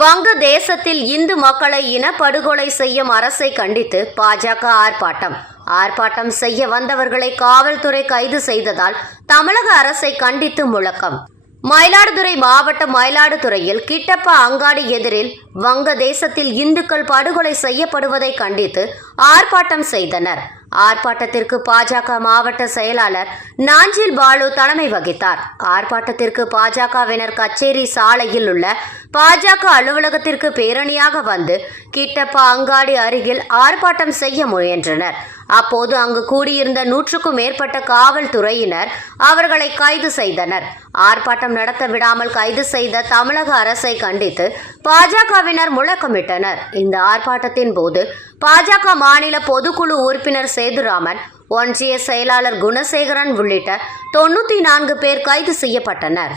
வங்க தேசத்தில் இந்து மக்களை இனப்படுகொலை செய்யும் அரசை கண்டித்து பாஜக ஆர்ப்பாட்டம். ஆர்ப்பாட்டம் செய்ய வந்தவர்களை காவல்துறை கைது செய்ததால் தமிழக அரசை கண்டித்து முழக்கம். மயிலாடுதுறை மாவட்டம் மயிலாடுதுறையில் கிட்டப்ப அங்காடி எதிரில் வங்க தேசத்தில் இந்துக்கள் படுகொலை செய்யப்படுவதை கண்டித்து ஆர்ப்பாட்டம் செய்தனர். ஆர்ப்பாட்டத்திற்கு பாஜக மாவட்ட செயலாளர் நாஞ்சில் பாலு தலைமை வகித்தார். ஆர்ப்பாட்டத்திற்கு பாஜகவினர் கச்சேரி சாலையில் உள்ள பாஜக அலுவலகத்திற்கு பேரணியாக வந்து கிட்டப்பா அங்காடி அருகில் ஆர்ப்பாட்டம் செய்ய முயன்றனர். அப்போது அங்கு கூடியிருந்த நூற்றுக்கும் மேற்பட்ட காவல்துறையினர் அவர்களை கைது செய்தனர். ஆர்ப்பாட்டம் நடத்த விடாமல் கைது செய்த தமிழக அரசை கண்டித்து பாஜகவினர் முழக்கமிட்டனர். இந்த ஆர்ப்பாட்டத்தின் போது பாஜக மாநில பொதுக்குழு உறுப்பினர் சேதுராமன் ஒன்றிய செயலாளர் குணசேகரன் உள்ளிட்ட தொண்ணூத்தி நான்கு பேர் கைது செய்யப்பட்டனர்.